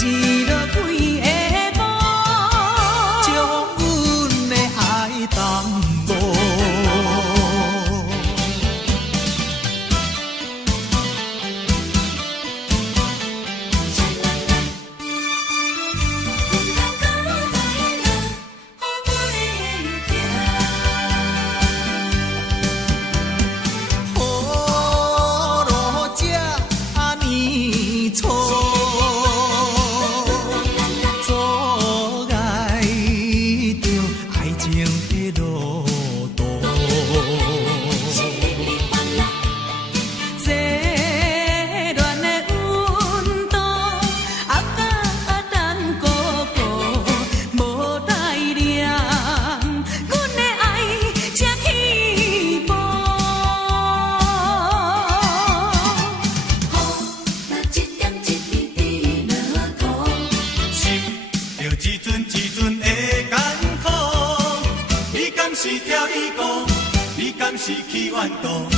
一落几个无，将阮的爱淡薄。是跳伊歌，你敢是去怨妒？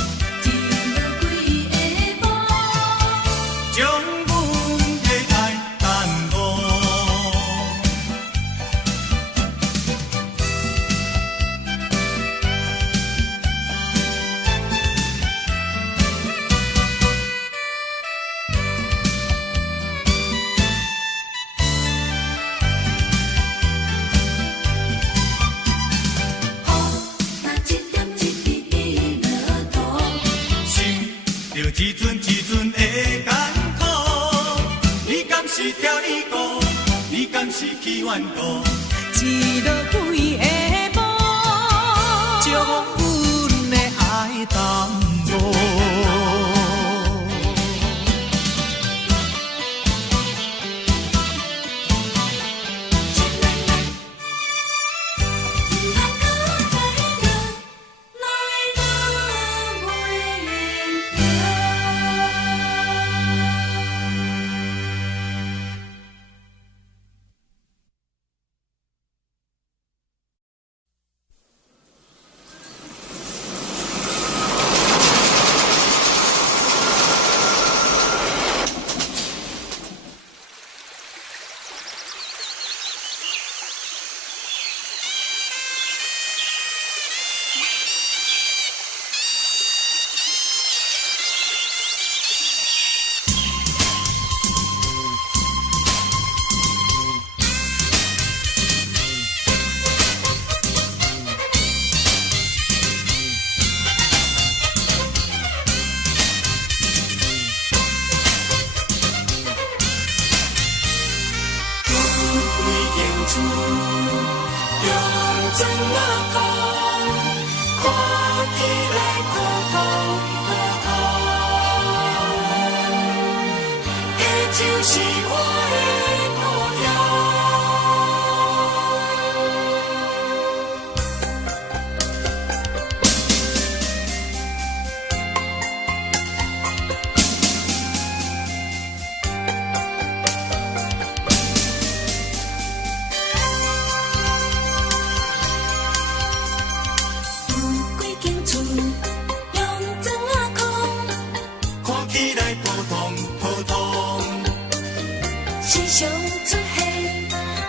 常出现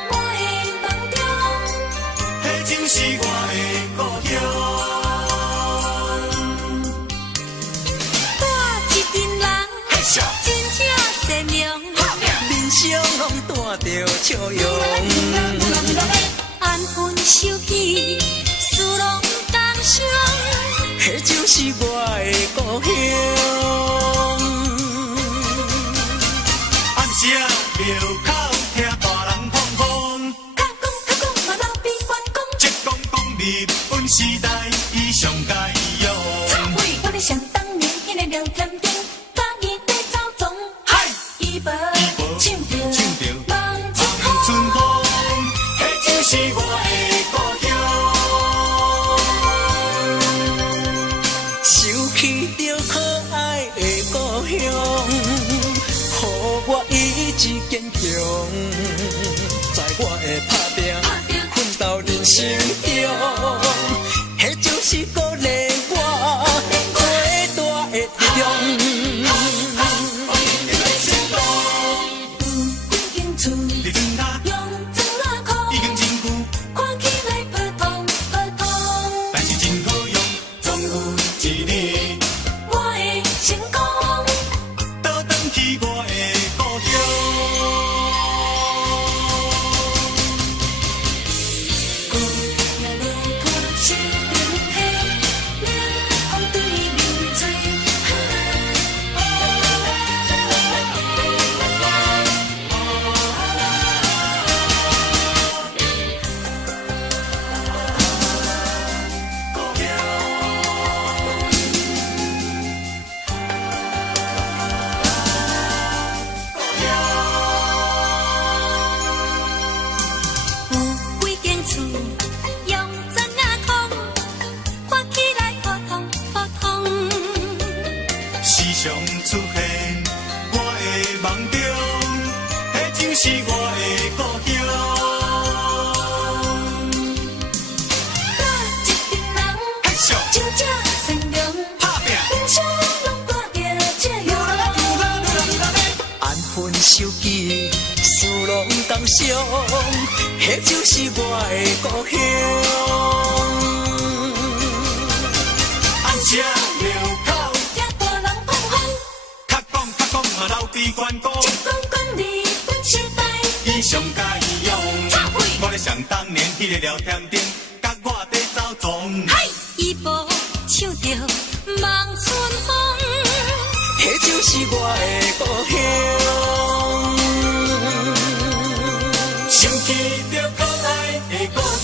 我的梦中，迄就是我的故乡。我一群人真正善良，人生拢带着笑容。安分守己，事拢同享。迄就是我的故乡。暗时啊，庙口听大人捧捧，较讲嘛老比关公，即讲日本时代伊上佳用。我咧想当年迄个聊天顶，甲伊在走总，嗨，伊无唱着望春春风。风，迄就是我的故乡。想起着可爱的故乡，予我意志坚强，在我的打拼奋斗人生中，迄就是鼓励我最大的力量。有几间厝，你真他用砖仔箍，已经真久，看起来普通普通。但是真好用，总有一日，我的成功，倒转去我的故乡。有也落破是冷黑，冷风对面吹。有几间厝，用砖仔框，看起来普通普通。时常出现我的梦中，迄就是我的故乡。我一群人嘿咻，真正善良，打拼，人生拢带着这样。安分守己，事拢同享，迄就是我的故乡。暗时啊，庙口听大人捧风，较讲嘛老比关公，一讲日本时代，伊上佳用。插会我咧想当年迄个聊天顶，甲我在走总。嗨，伊无唱着望春风。迄就是我的故乡。想起着可爱的故乡，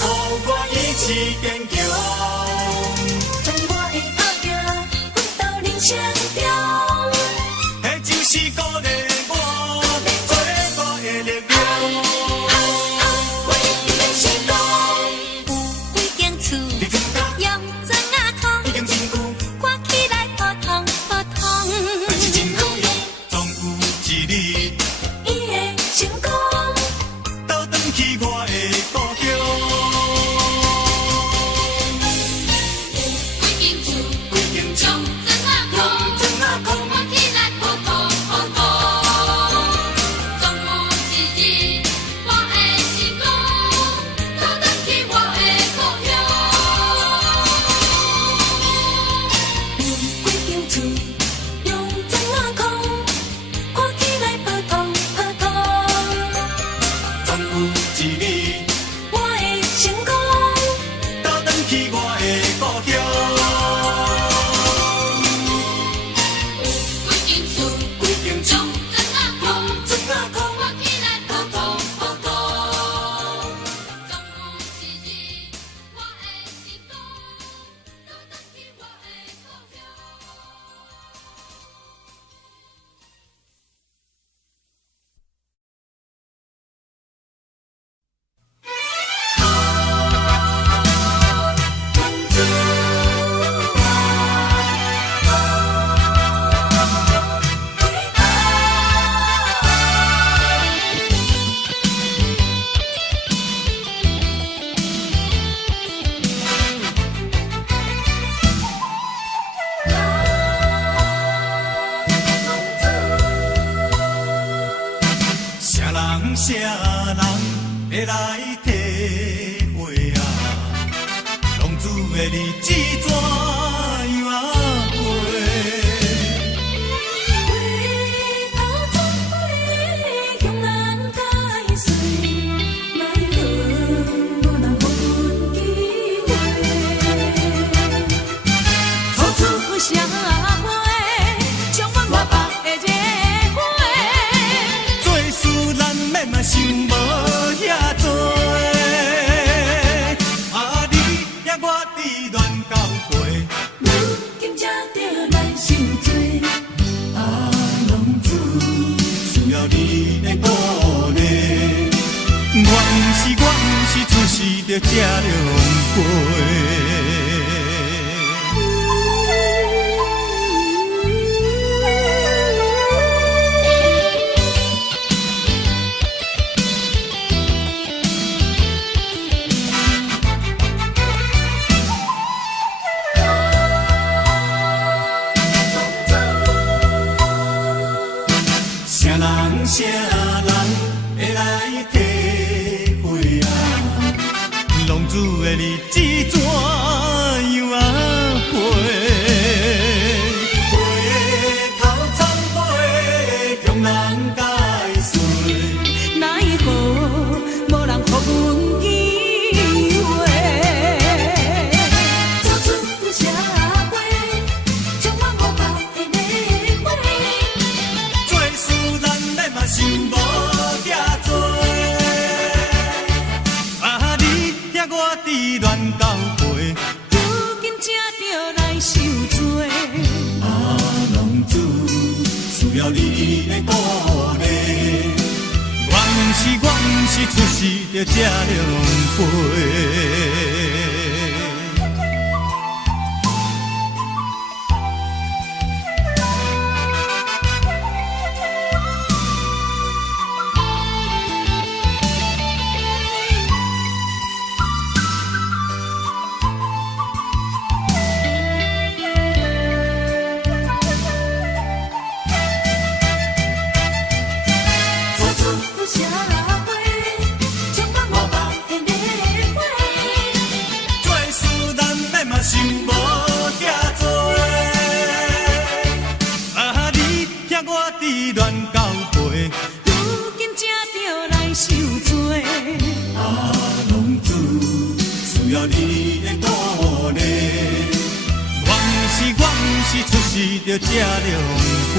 予我意志坚强。在我的打拼，奋斗人生中，迄就是鼓励我最大的力量。我一定成功。有几间厝，你真假用砖仔框，已经真久，看起来普通普通。但是真好用，总有一日伊的成功，倒转去我的故乡。的日子怎样过？回头总会向人解释，奈何无人予阮机会。付出社会，充满我目的热花。做事咱免嘛想无遐多，啊你也我志愿交陪，如今才着来受罪，啊浪子需要你的鼓励。我不是出世着这凉杯。啥人会来体会啊？浪子的日子怎样过？回头苍白向人解释，奈何无人予阮机会。走出社会，充满我目的热花。做事咱免嘛想无遐多，啊你也我志愿交陪，如今才着来受罪，啊浪子需要你的鼓励。我不是出世着这凉杯。走出社会，充满我目的热花。做事咱免嘛想无遐多，啊你也我志愿交陪，如今才着来受罪，啊浪子需要你的鼓励。我不是出世着这凉杯。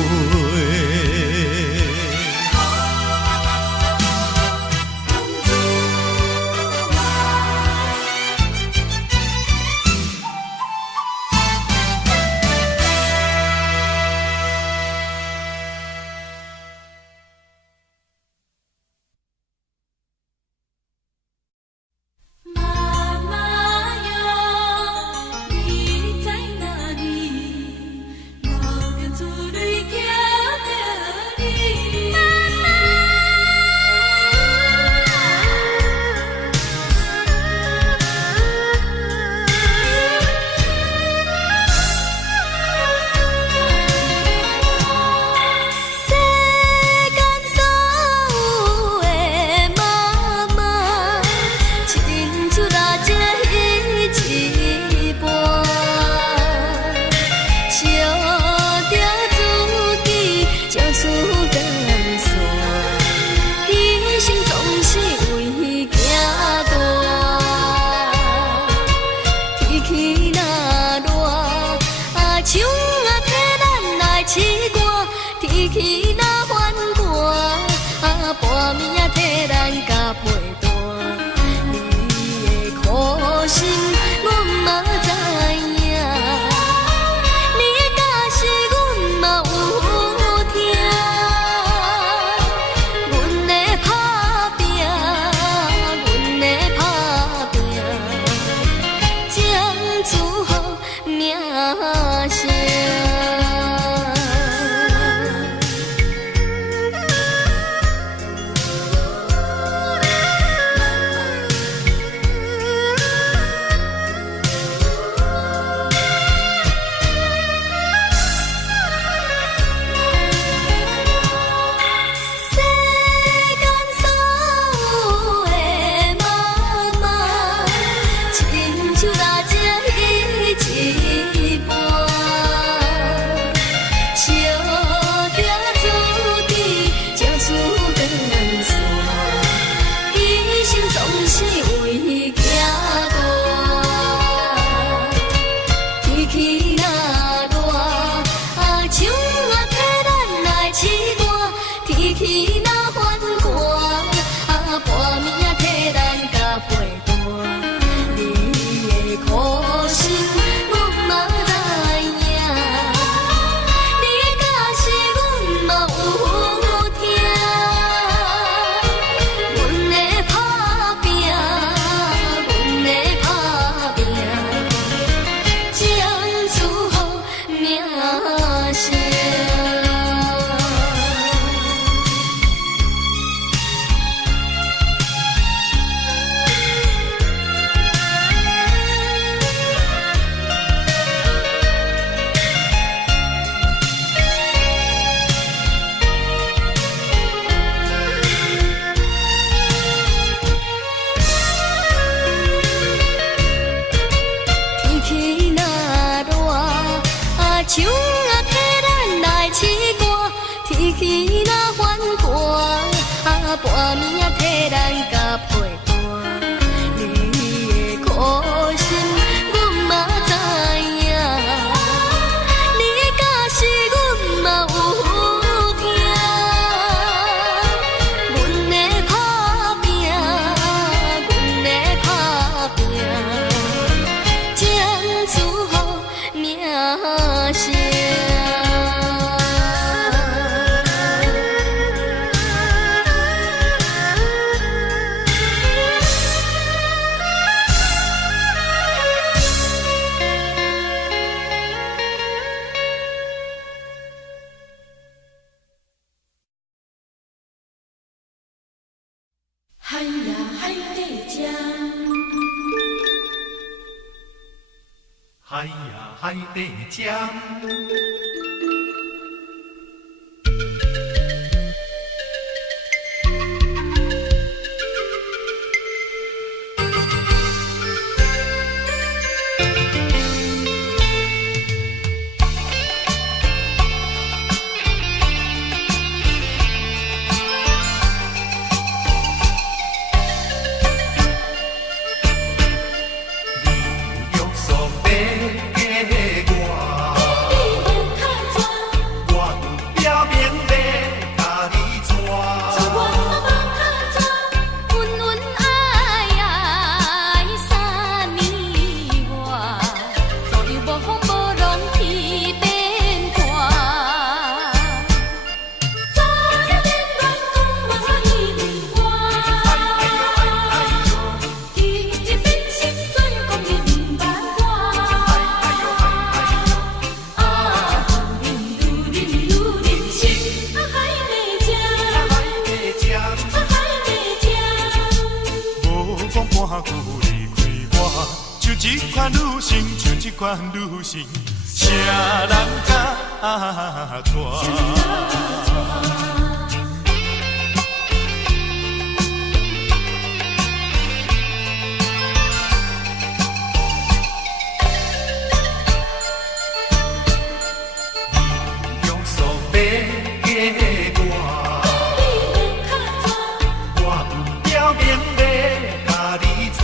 妈妈哟，你在哪里？流着珠泪叫着你。妈妈，世间所有的妈妈。亲像蜡烛一半，烧着自己才出甘酸，牺牲总是为囝大。天气若热，树仔替咱来试歌；天气若反寒，半暝仔替咱加陪伴。你的苦心，阮嘛知影，你的假使阮嘛有听。阮的打拼，阮的打拼，将祝福名声。世间所有的妈妈，亲像蜡烛一半暝啊替咱甲陪伴，你的苦心阮嘛知影，你假是阮嘛有听，阮的打拼，阮的打拼，将祝福名声。海呀海底针，海呀海底针。女性，谁人敢带？用手要过我，我有表面要甲你带。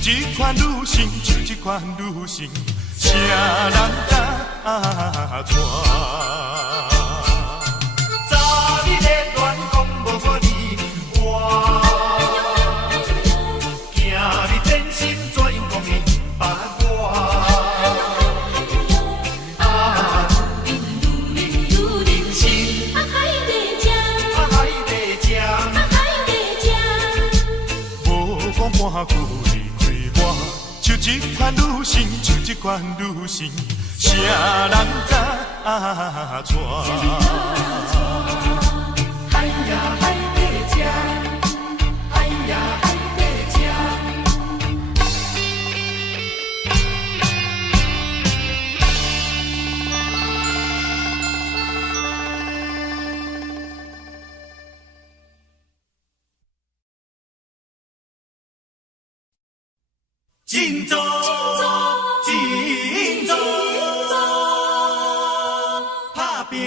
一款女性，就一款女性，谁人敢带？早你在乱讲无我你我，惊你真心怎样讲你不捌我？啊，女人心，啊海底针，啊海底针，啊海底针，无讲半句。就一款女性，就一款女性，谁人敢带？海呀海底针，海呀海底针。尽做，尽做，打拼，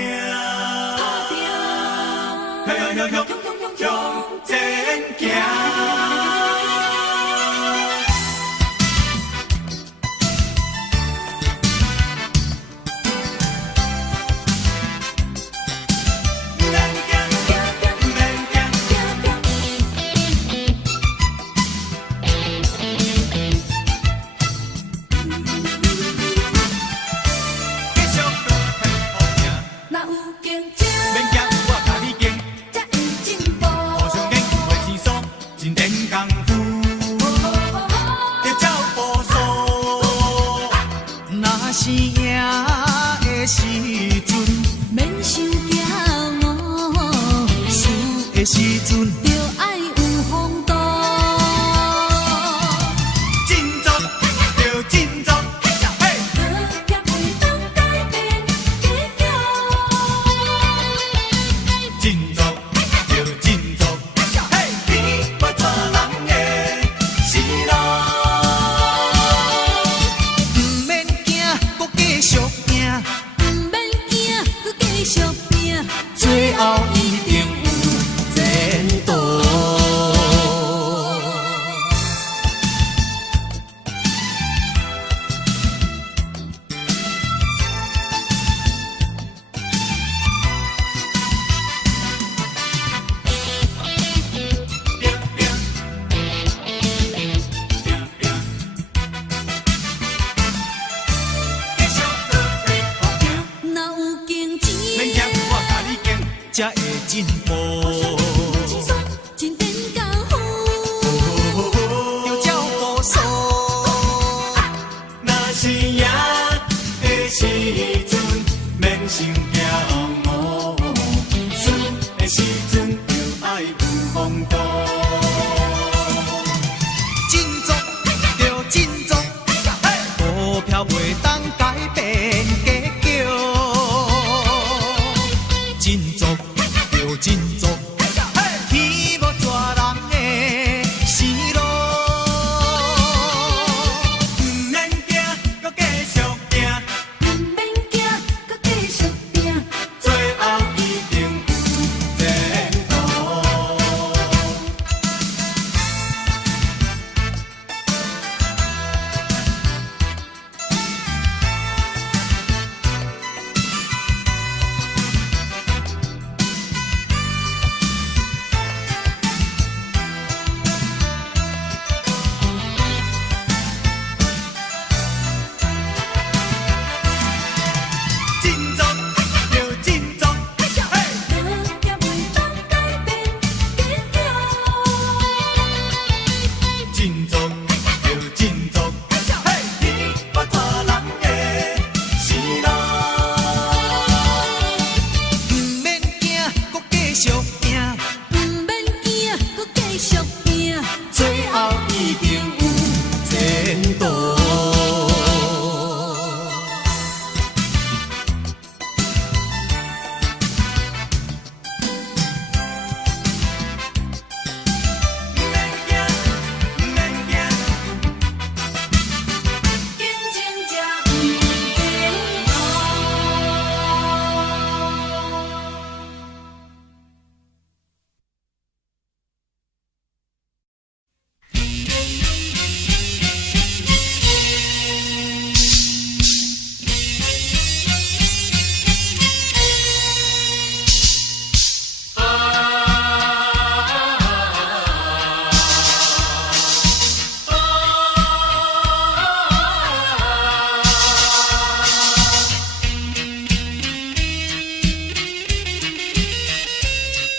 向前行。的时阵，就爱有风度。振作着振作，嘿！好业袂当改变结局。振作着振作，嘿！天要带人的是路，毋免惊，搁继续拼，毋免惊，搁继续拼，最后一定有前途。若有竞钱，免惊，我甲你竞，才会进步。轻松真变功夫。要照步数，若是赢的时阵，免想骄傲，输的时阵就爱有风度。振作着振作，股票袂当改变结局。振作着振作，天要带人的是路。毋免惊，搁继续拼，毋免惊，搁继续拼，最后一定有前途。振作着振作，嘿！好业袂当改变结局。振作着振作，嘿！天要带人的是路，毋免惊，搁继续拼，毋免惊，搁继续拼，最后一定有前途。毋免惊，毋免惊。竞争才有前途。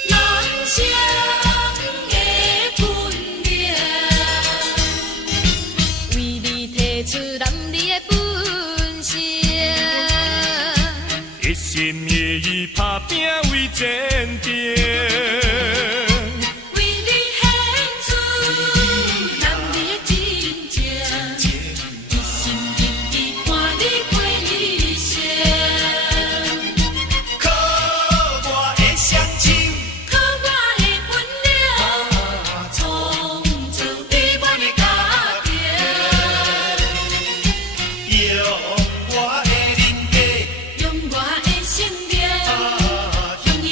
人生的本命，为你提出男儿的本性。一心一意打拼为前程，为你献出男儿的真情，一心一意伴你过一生。靠我的双手，靠我的本领，创造美满的家庭。用我的人格，用我的生命，用伊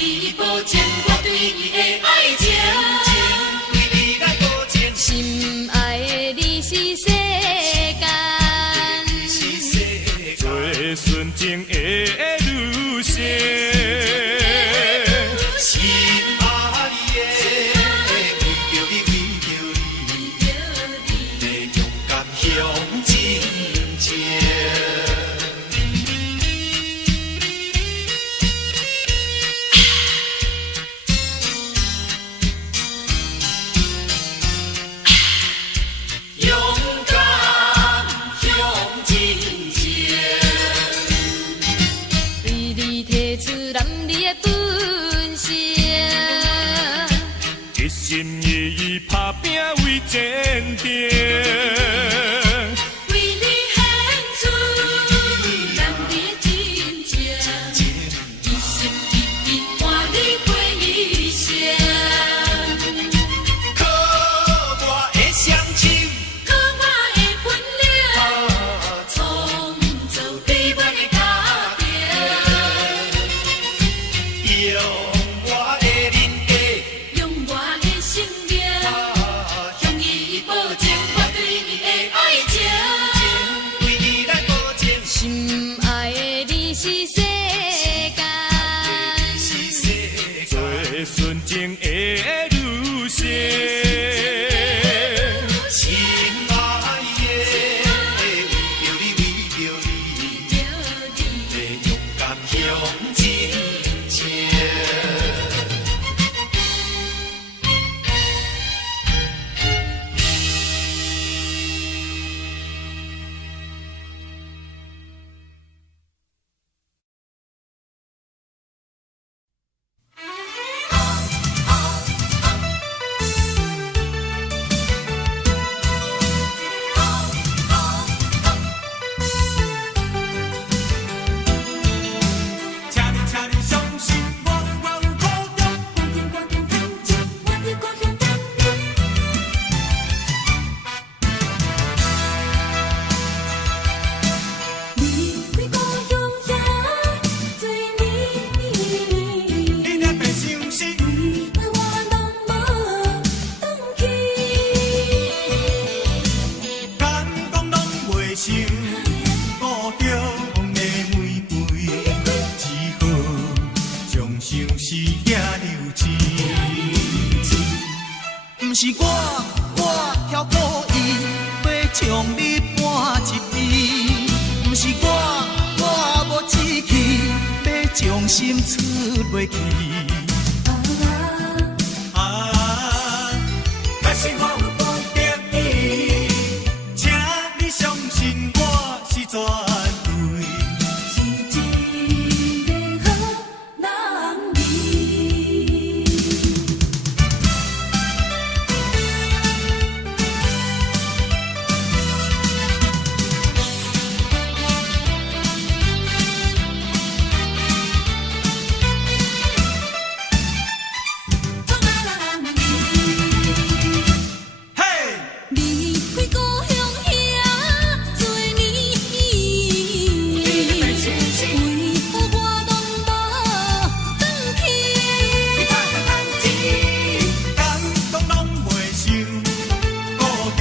心一意打拼为前程。为你献出男儿真情，一心一意伴你过一生。靠我的双手，靠我的本领，创造美满的家庭。用我的人格，用我的生命，向伊保证我对你的爱情。为你来保证，心爱的你是世间，是世界最纯情的女性。心爱的，为着你，为着你，要勇敢向前行。请你相信我，我有苦衷。我的感情，我的故乡等你。离开故乡这多年，你若变相思，为我人无转去。敢讲拢袂想，故乡的玫瑰，只好将相思寄留情。不是我挑故意要将你搬一边，不是我无志气要将心出袂去。若是我有不得已，请你相信我是绝对。是一个好人儿。嘿，离开故乡遐多年，为何我拢无转去？敢讲拢袂想，故乡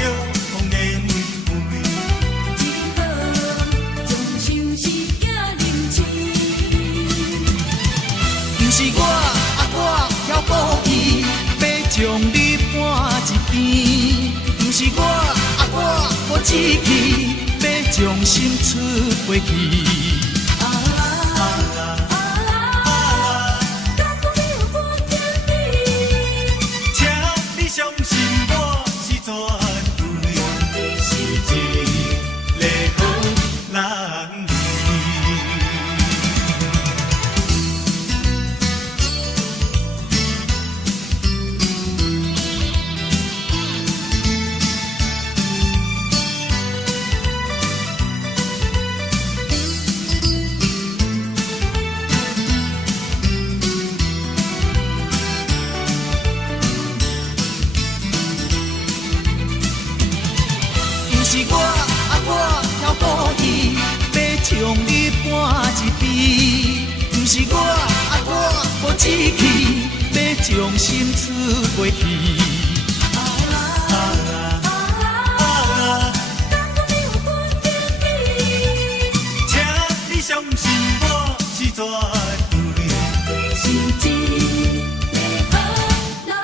的玫瑰。只好将相思寄留情。不是我挑故意要将你搬一边，不是我无志气要将心出袂去。敢讲你有半点你，请你相信我是绝对，是一个好人儿。不是我挑故意要将你搬一边，不是我无志气要将心出袂去。敢讲你有半点你，请你相信我是绝对。是一个好人儿。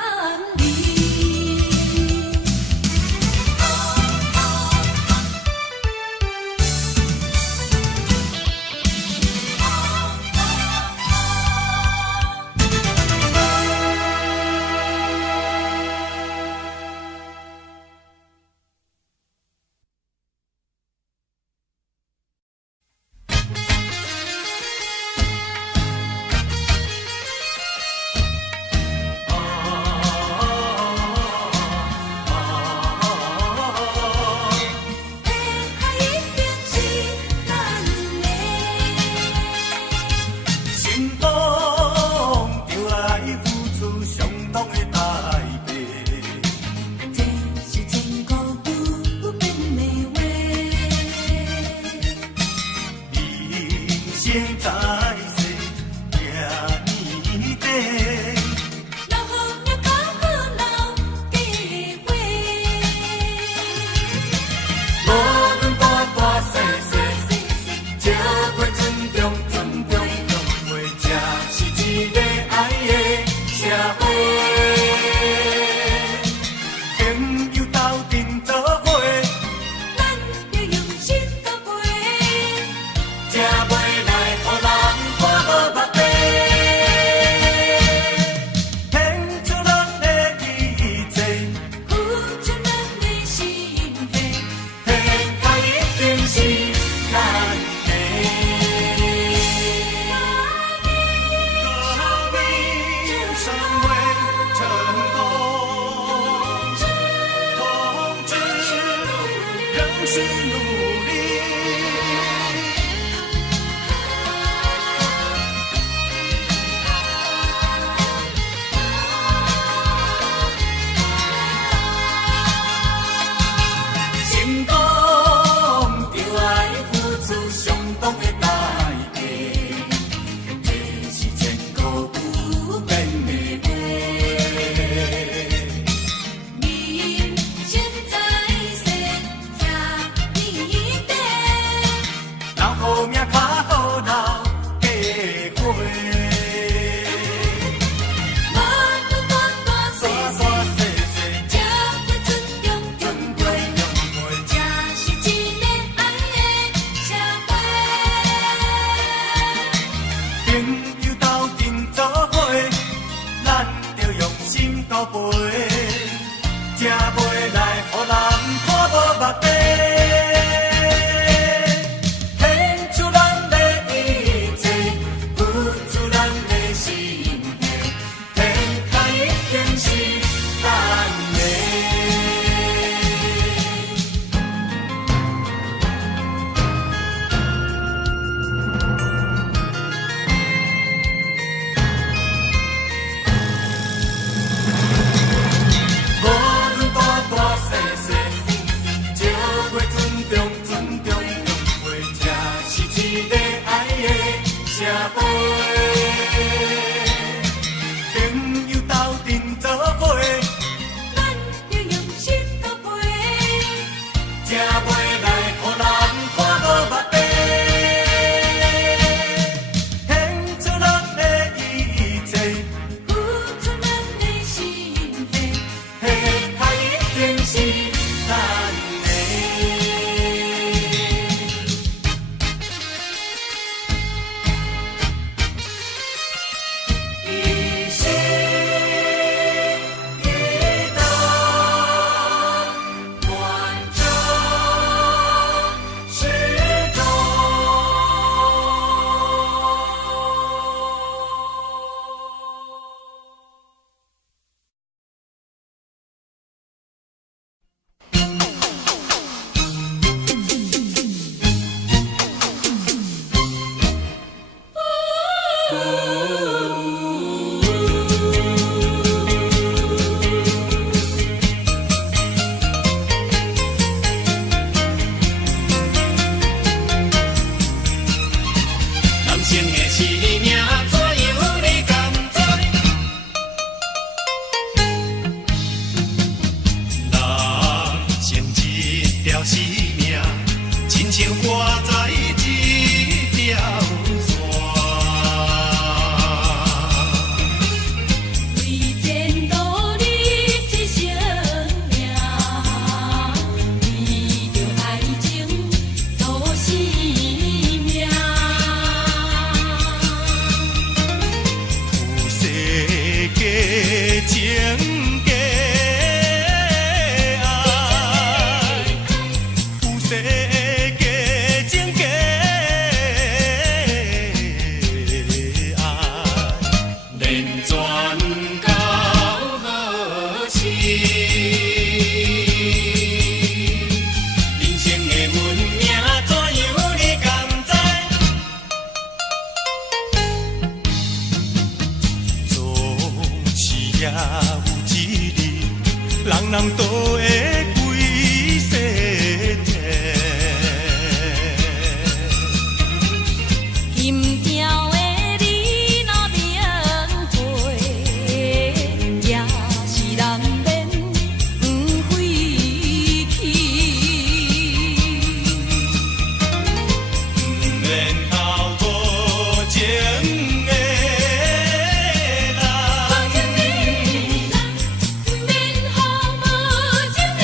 心有你。心中就爱付出相当的代价，这是千古不变的话。人生在世，遐年短，人好命较好人加花。无论大大小小，才会尊重长辈，这是一个爱的社会。朋友斗阵做伙，咱着用心交陪，才袂来予人看无目地。献出咱的一切，付出咱的心血，天下一定是咱的。无论大大小小，只会尊重长辈，这是一个爱的社会。朋友斗阵做伙，咱着用心交陪，才袂来予人看无目地。献出咱的一切，付出咱的心血，天下一定是咱的。一心一道，贯彻始终。人生的生命怎样你甘知？人生一条生命，亲像挂在一条线。为前途立一生命，为着爱情赌生命。有世界情假爱，有世界情假爱，连转到何时？人生的运命怎样你甘知？总是也有一日，人人都会归西天。金条的你若明回，也是人免不回去。免后无情的人，免后无情的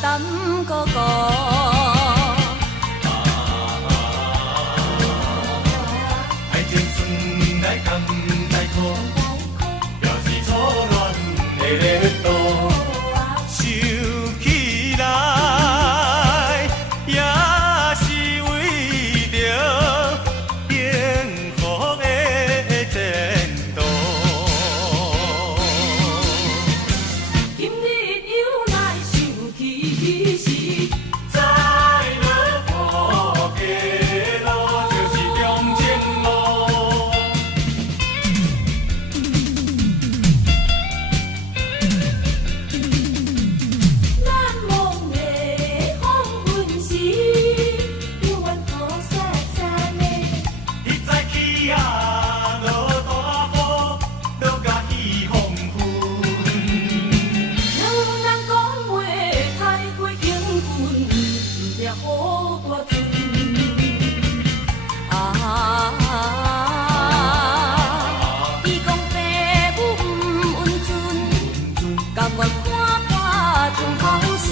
担哥哥。爱情算来甘来苦，表示初恋的热度，想起来也是为着幸福的前途。今日又来想起时，再落雨的路就是中正路。难忘的黄昏时，有缘土雪山的。你早起啊，落大雨，落甲起风云。两人讲话太过兴奋，有了好大阵。伊讲父母不温存，甘愿看破种孝顺。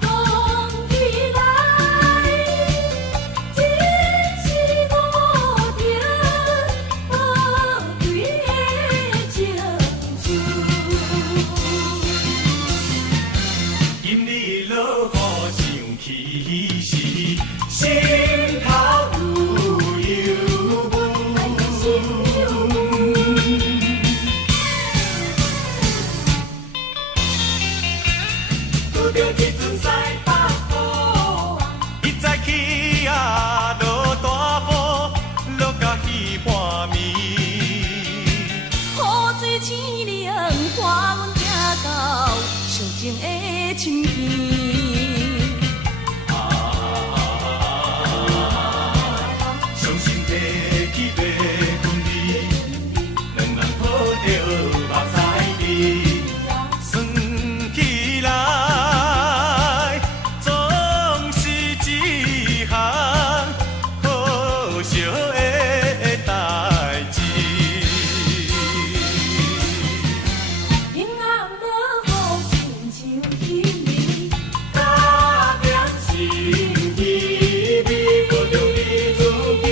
讲起来，真是无定无对的情绪。今日落雨想起时，心头有忧拄着一阵西北风，你早起啊，落大雨，落甲稀半暝。雨水清凉，看阮行到上情的亲眷。伤心提起要分离，两人抱着目屎滴，算起来总是一项可惜的代志。阴暗落雨，亲像彼日，加点心意味，搁着你自己。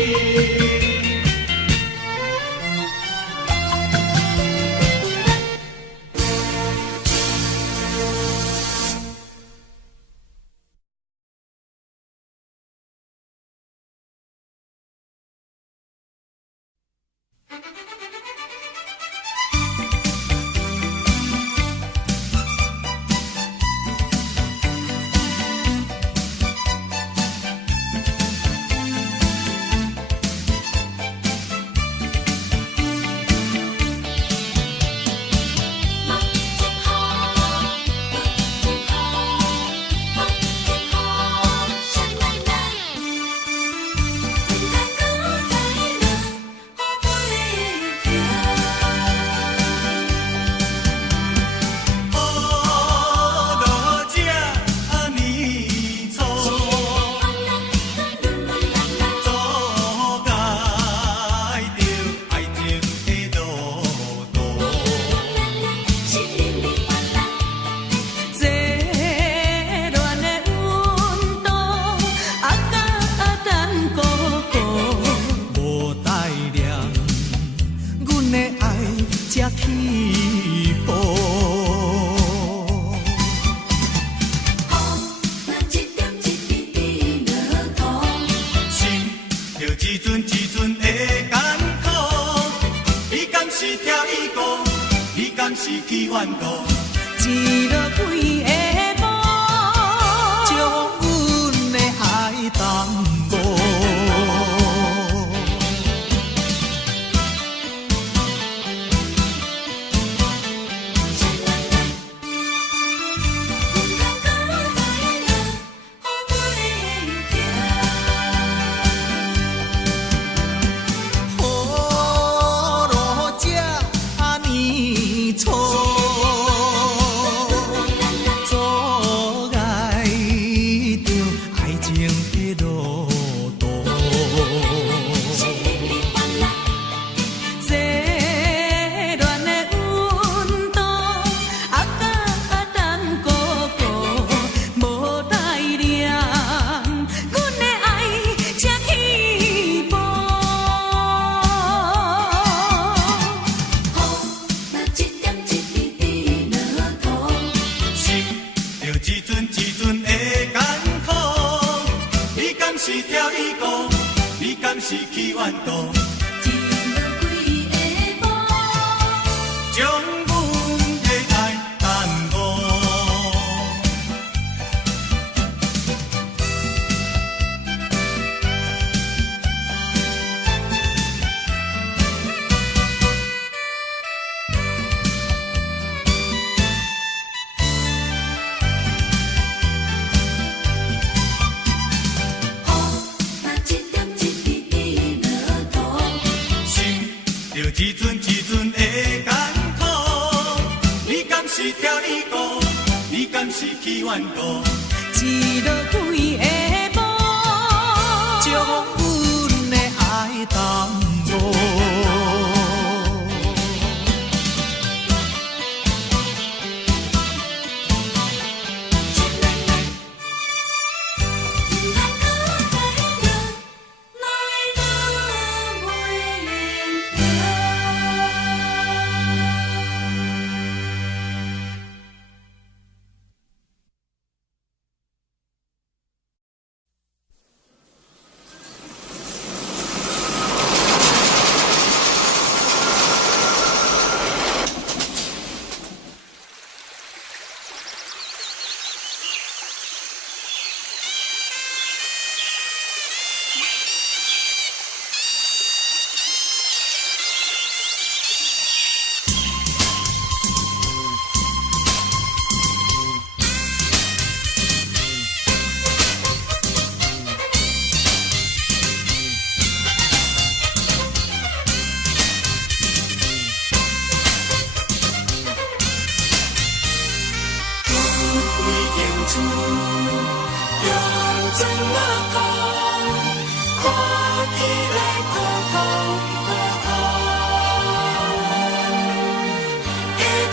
是去怨妒，一落几下雨，将阮的爱淡薄。雨落这呢粗。是去怨妒，一落几个无，将阮的爱耽误。那一点一滴滴落土，心着一阵一阵的艰苦，你敢是听你讲？你敢是去怨妒？一落几个无，将阮的爱耽误。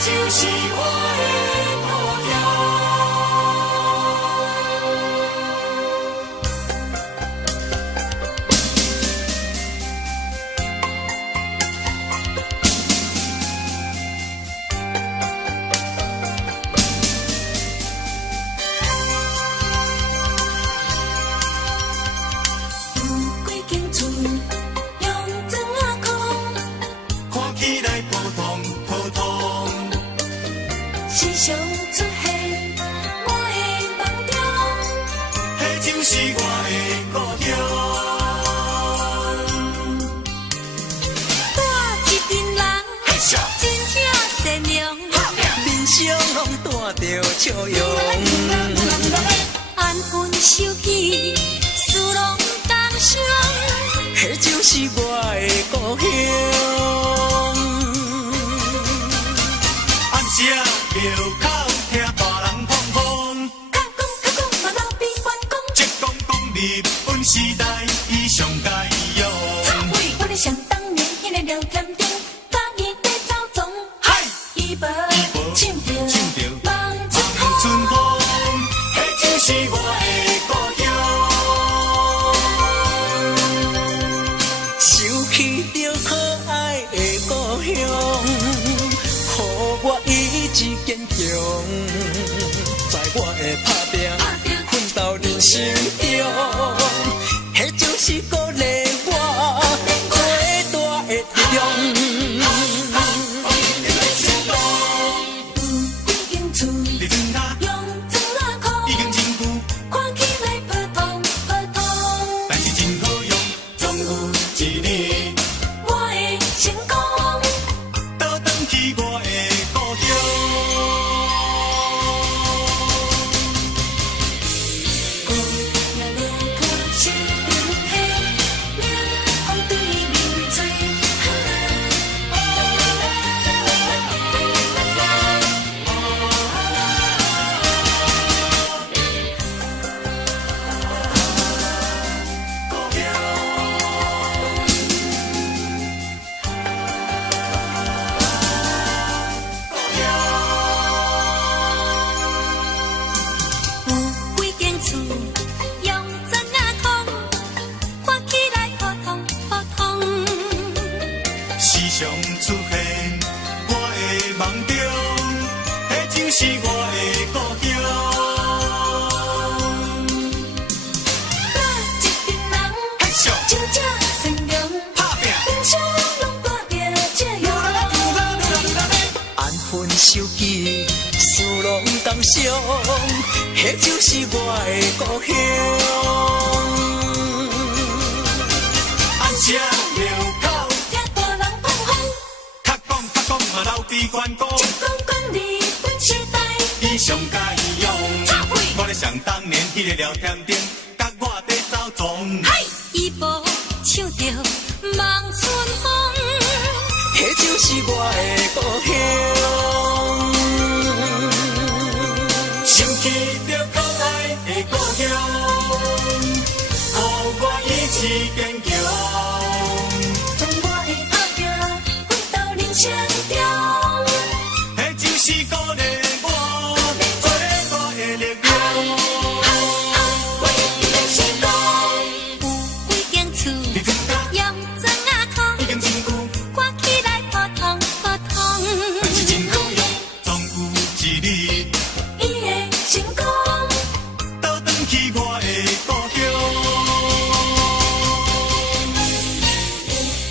就是我的故乡。有几间厝，用砖仔空，看起来普通普通，时常出现我的梦中。迄就是我的故乡。带一群人，真正善良，面上拢带着笑容，安分守己，事拢同相。迄就是我的故乡。暗时庙口听大人讲讲，较讲嘛老边关讲，即讲日本时代伊上该用。喂，我咧想当年迄个聊天中，甲伊在走总，嗨，伊无唱着梦春春风。风，迄就是我的故乡。想起着可爱的故乡，予我意志坚强，在我的打拼奋斗人生中，迄就是鼓励我最大的力量。有几间厝，你真他用砖仔空，已经真久，看起来普通普通。但是真好用，总有一日，我的成功。倒转去我的故乡。雨也落破心中黑，冷风对面吹。有几间厝，用砖仔空，看起来普通普通。时常出现我的梦中，迄就是我的故乡。带一群人，嘿咻，真正善记，思拢当伤，迄就是我的故乡。按车路口，听大人放风，较讲嘛流鼻关公，一讲讲日本时代，伊上介用。插屁，我咧想当年迄个聊天顶，甲我伫走总。嘿，伊步唱着望春风，迄就是我的故乡。想起着可爱的故乡，予我意志坚强。将我的打拼奋斗人生中，迄就是鼓励我做大的力量。我一定成功。有几间厝，你怎讲？用砖仔已空，经真久，看起来普通普通。但是真好用，总有一日，伊会成功，倒转去我的故乡。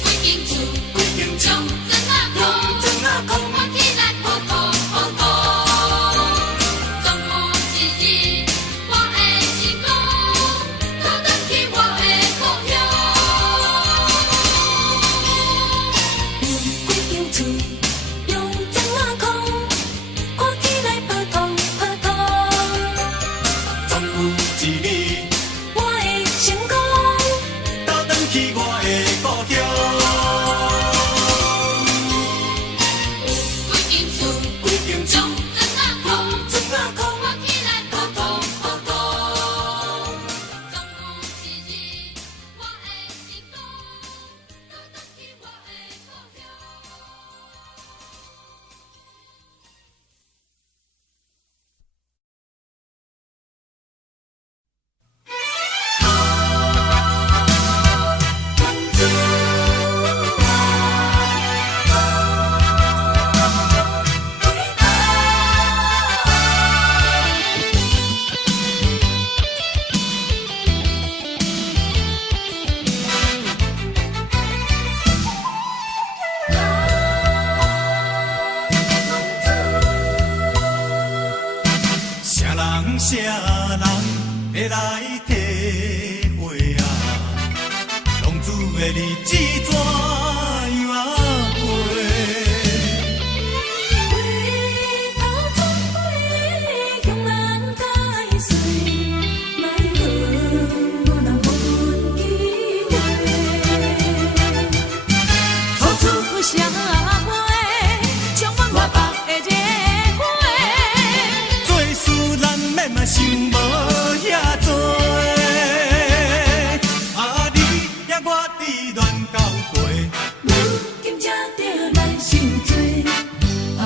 几间厝，几间厝用砖仔空，砖仔空，看起来普通普通。总有一日，我会成功，倒转去我的故乡。有几间厝，用砖仔空，看起来普通普通。总有一日，我会成功，倒转去我的故乡。几间厝，几间厝用砖仔空，砖仔空，看起来普通普通。总有一日，我会成功，倒转去我的故乡。啥人啥人会来体会啊？浪子的日子怎样啊过？回头总归向人解释，奈何无人分机会。土厝有社会充满我北的热火，做事咱免嘛想无遐多。啊，你也我伫乱交陪，如今才着来受罪。啊，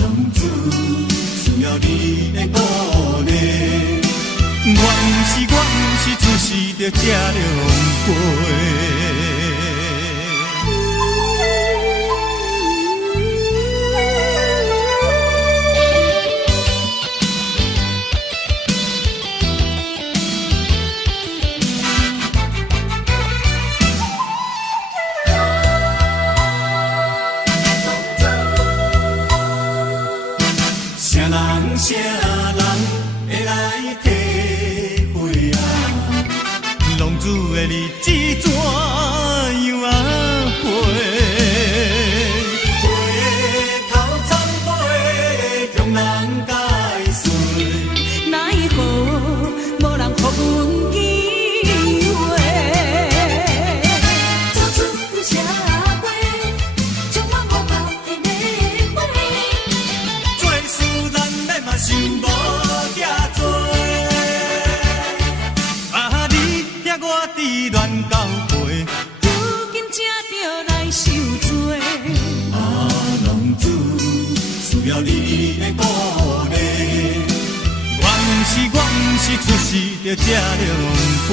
浪子需要你的鼓励。我毋是出世着吃凉杯。啥人啥人会来体会啊？浪子的日子怎样啊过？回头参背，向人解释。奈何无人予阮机会？走出社会，充满我北的热火。做事咱免嘛想无遐多。啊，你也我伫乱交陪。如今才着来受罪。啊，浪子需要你的鼓励。我毋是出世着吃凉杯。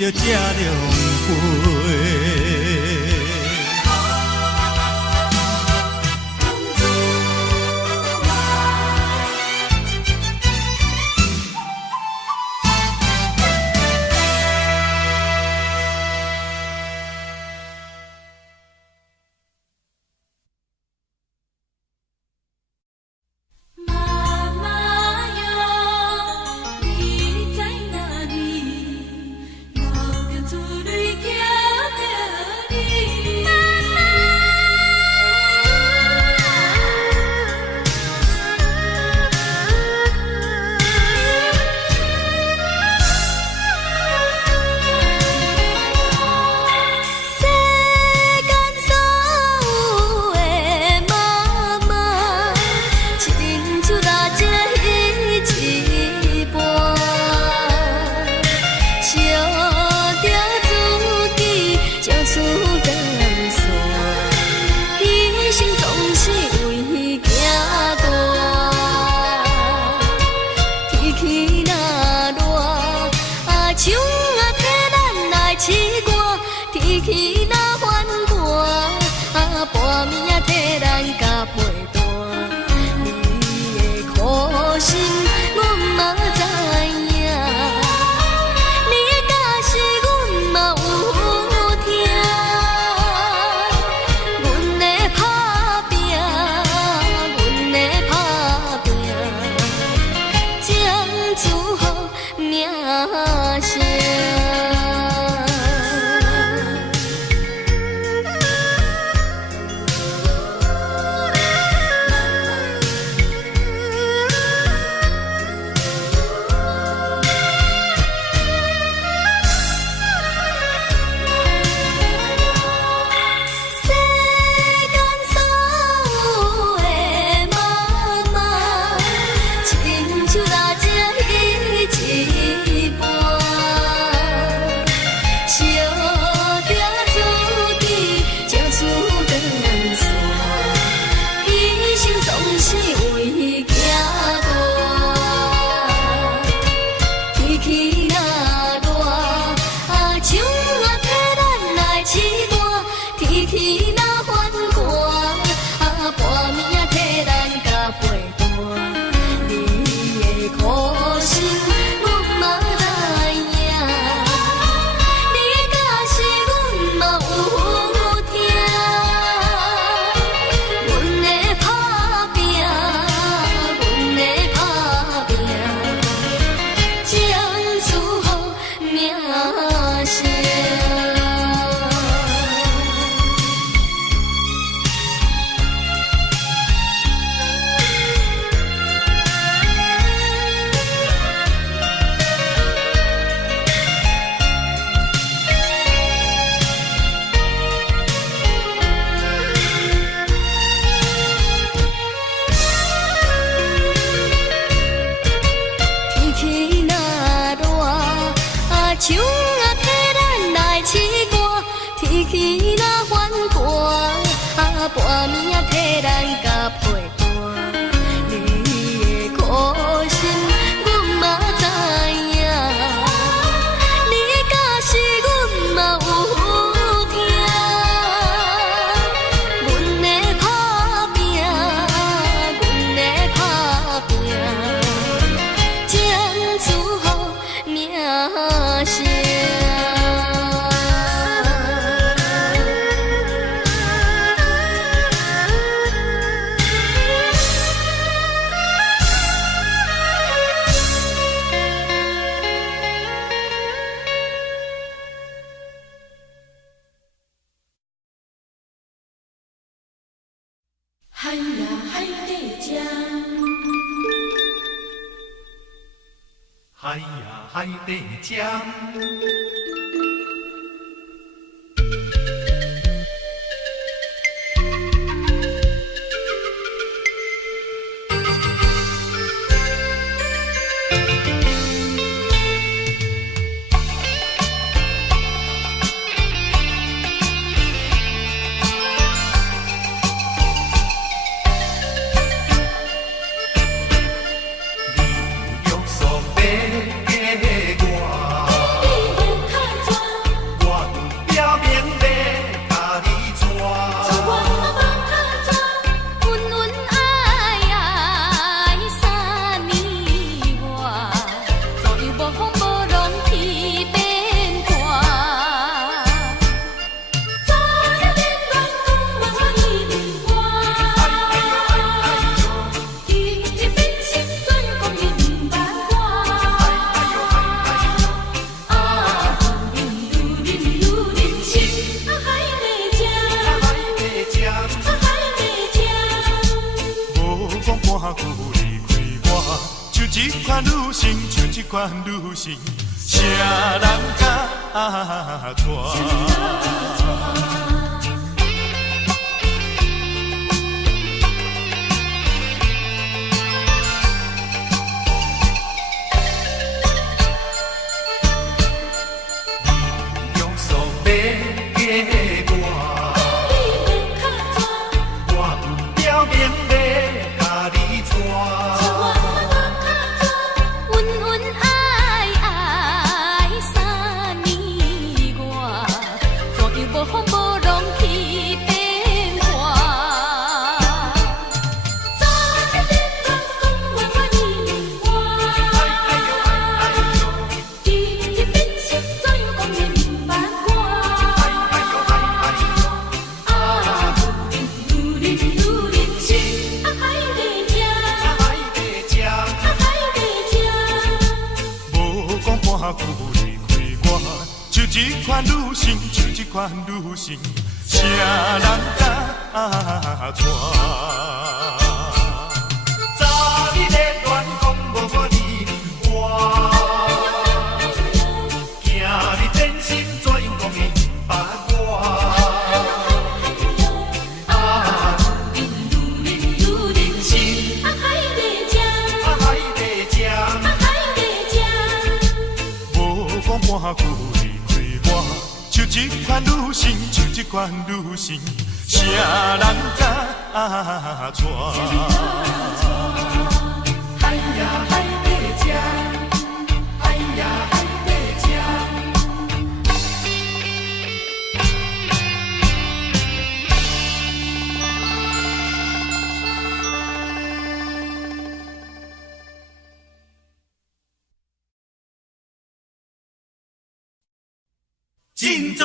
着这龙飞。妈妈哟，你在哪里？流着珠泪叫着你。世间所有的妈妈，亲像大只鱼一般，烧着自己才出江山，牺牲总是为囝大。天气若热，树替咱来试寒；天气若反寒，半暝替咱甲陪伴。你的苦心，阮嘛知影，你的假是阮嘛有听。阮的打拼，阮的打拼，将祝福名声。世间所有的妈妈，亲像大只鱼一般，烧着自己才出江山，牺牲总是为囝大。天气若热，树替咱来试寒；天气若反寒，半暝替咱甲陪伴。你的苦心，阮嘛知影，你的假是阮嘛有听。阮的打拼，阮的打拼，将祝福名声。天气若热，树替咱来试寒；天气若反寒，半暝替咱甲陪伴。你的苦心，阮嘛知影，你的假是阮嘛有听。阮的打拼，阮的打拼，将祝福名声。海呀海底针，海呀海底针，你有看错。这款女性，像这款女性，啥人敢娶？这款女性，像这款女性，啥人敢娶？早你在乱讲，无我你唔活。今日真心怎样讲伊唔捌我？啊，女人心，啊海在这，啊海在这，啊海在这，无讲半句。像这款女性，像这款女性，啥人敢娶？哎呀，海在这，哎呀，海在这。真做。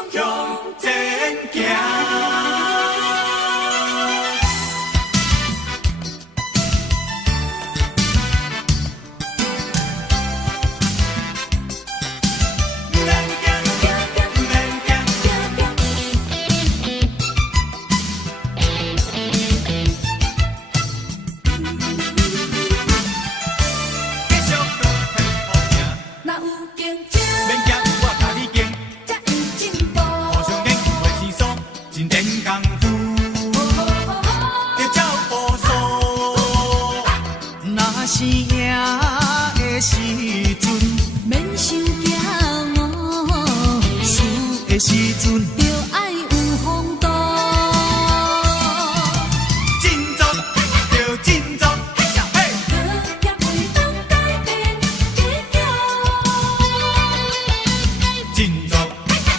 向前行。时阵就爱有风度，振作就振作，嘿，也袂当改变结局。振作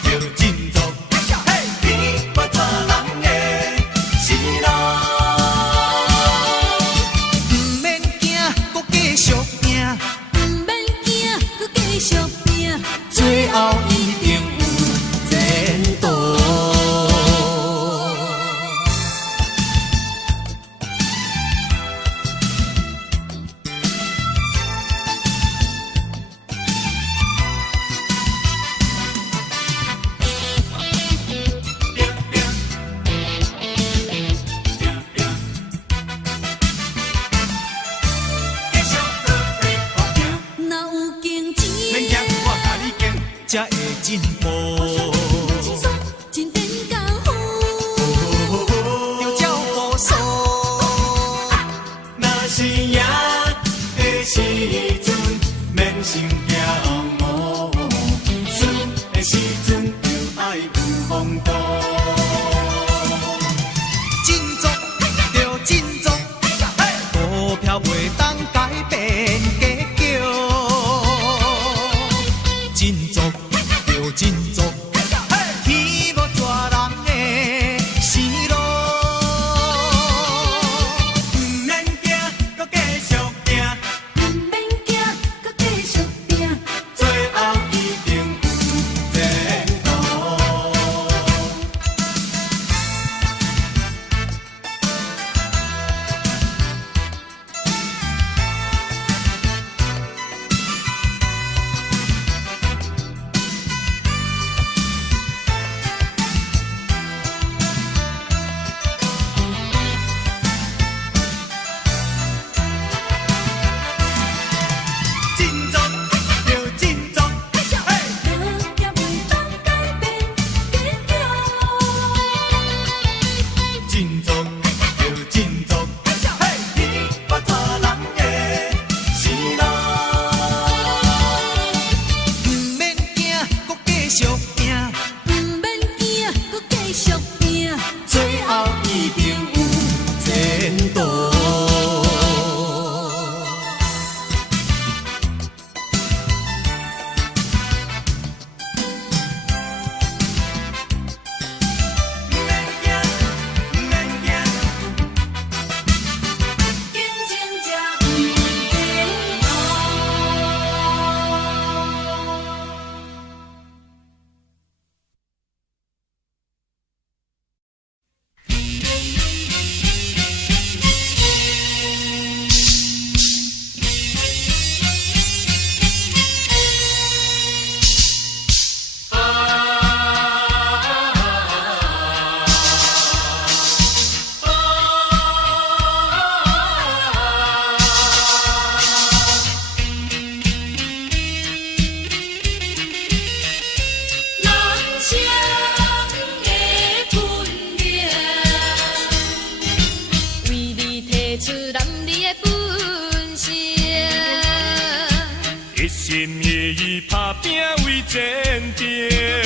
就振作，嘿，你不错人的是路，唔免惊，搁继续拼，唔免惊，搁继续拼，最后一定。才会进步，真点功夫，要照步数。若是赢的时阵，免想骄傲；输的时阵，就爱有风度。振作就振作，股票袂当改变结局。振作就振作，心意义打拼为前程。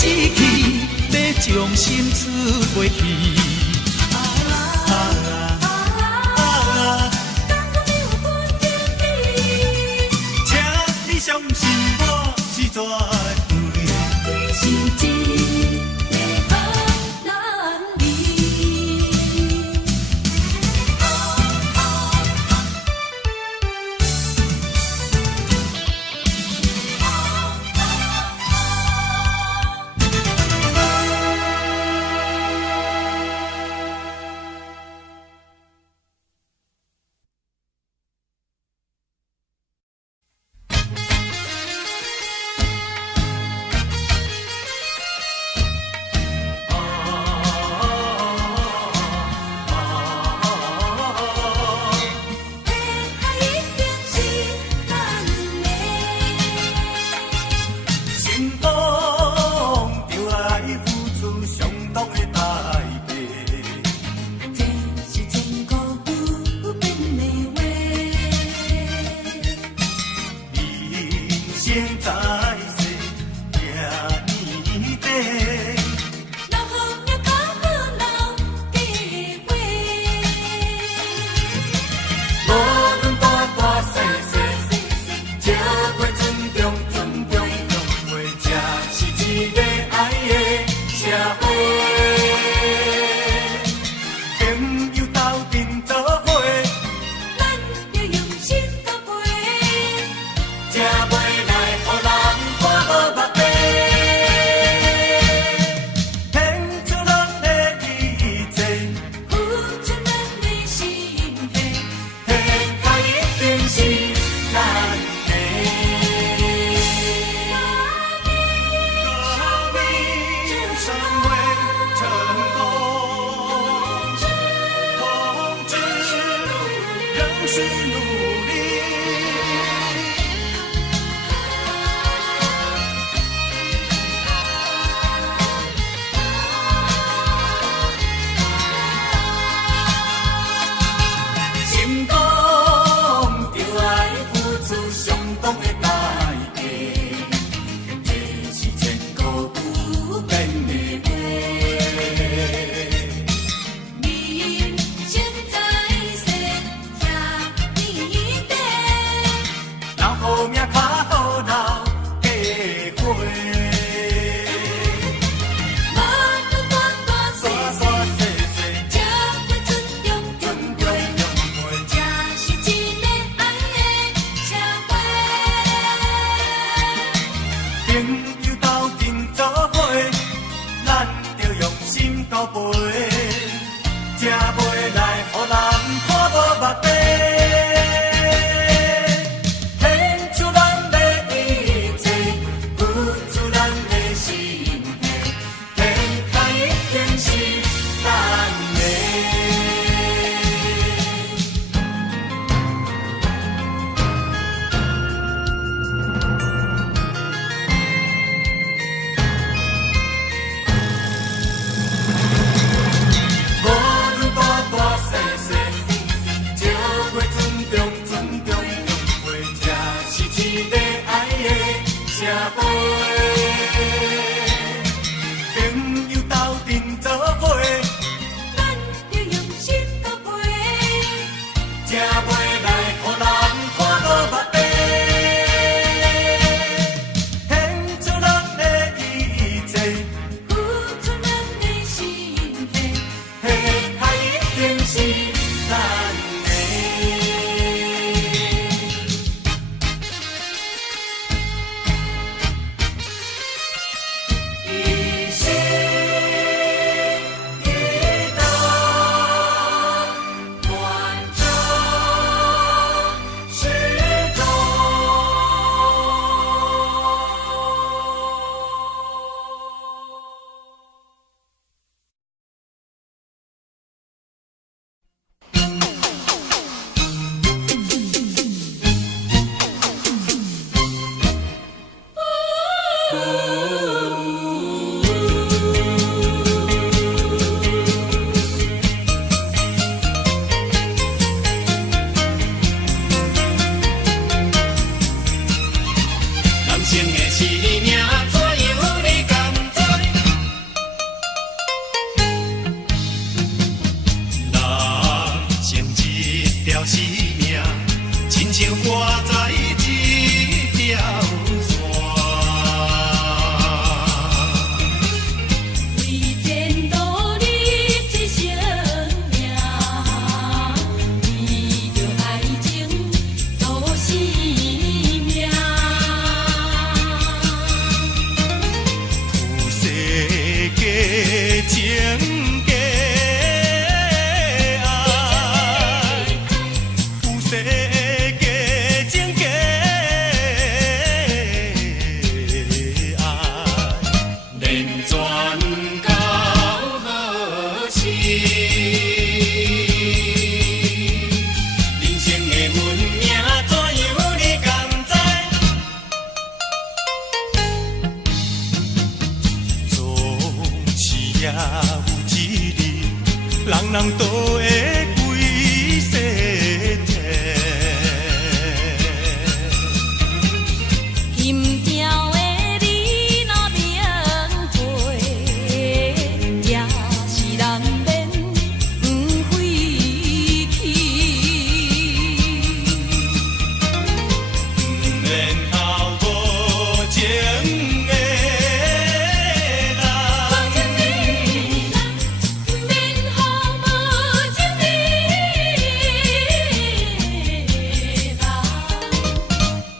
志气，要将心出袂去。请你相信我是绝对。是真要予咱离。有一日，人人都会归西天。金条的你若免回，也是人免不回去。免后无情的人，免后无情的人，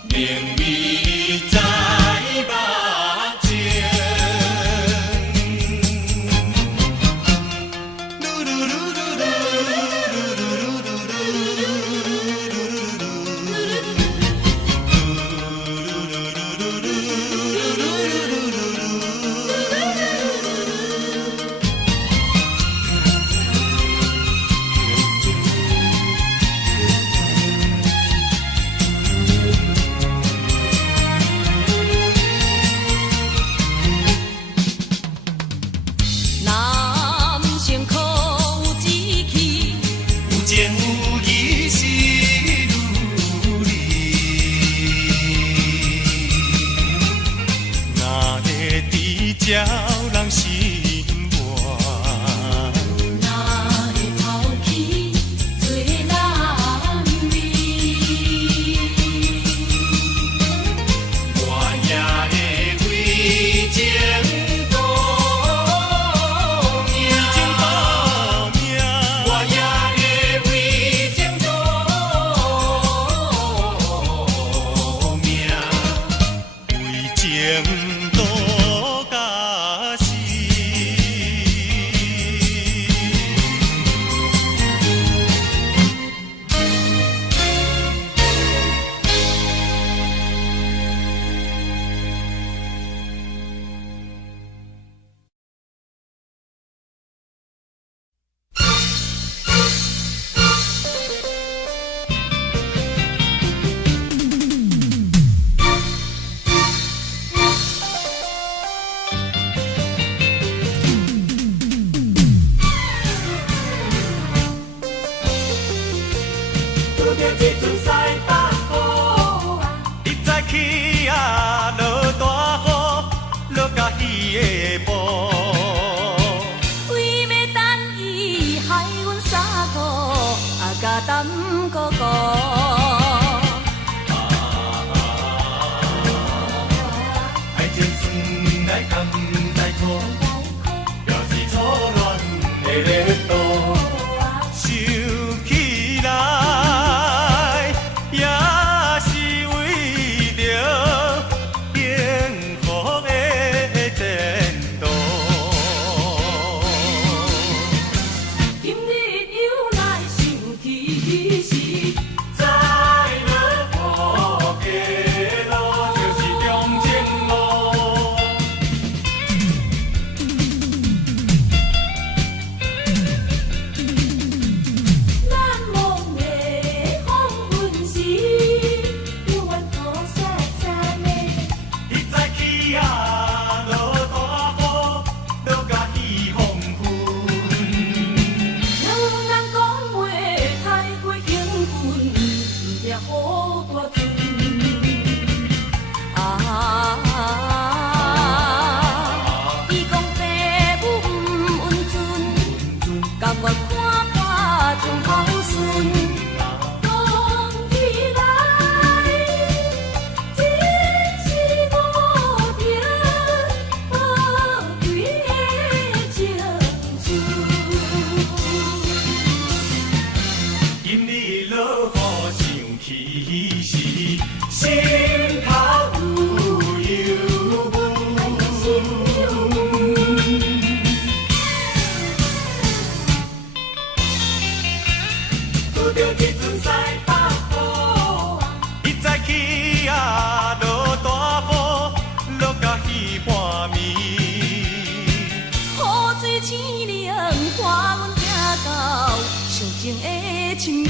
明味在目前。噜噜噜噜噜噜噜噜噜噜噜。男性可有志气，有情有义是如理，哪会知照人心愿？哪会抛弃做男儿？我也会为情赌命，我也会为情赌命，为情赌到死。拄着一阵西北风，你早起啊，落大雨，落甲鱼的步。为要等伊害阮三顾，甲等哥哥。爱情算来甘来苦，若是初恋的热度，想起来也是为着幸福的前途。今日又来想起时，再落雨的路就是中正路。难忘的黄昏时，有阮土色色的。你早起啊，落大雨，落甲雨风昏。两人讲话太过兴奋，也好大阵。伊讲爸母不温存，甘愿看破种孝顺。讲起来，真是无凭无对的情绪。今日落雨想起时，心头有忧拄着一阵西北风，你早起啊，落大雨，落甲鱼半暝。雨水青凉，看阮行到上情的深